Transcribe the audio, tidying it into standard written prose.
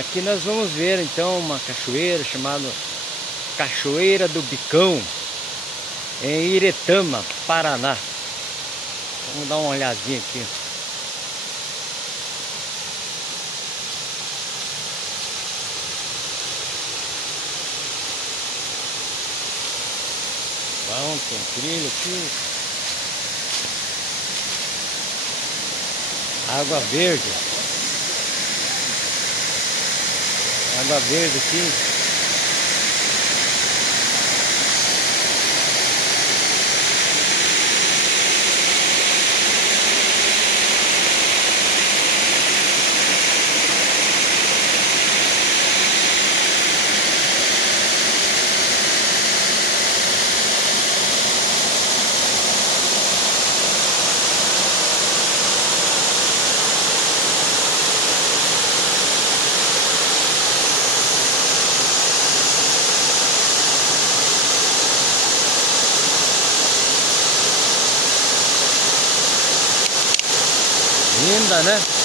Aqui nós vamos ver então uma cachoeira chamada Cachoeira do Bicão, em Iretama, Paraná. Vamos dar uma olhadinha aqui. Bom, tem trilho aqui. Água verde. Água verde aqui. Linda, né?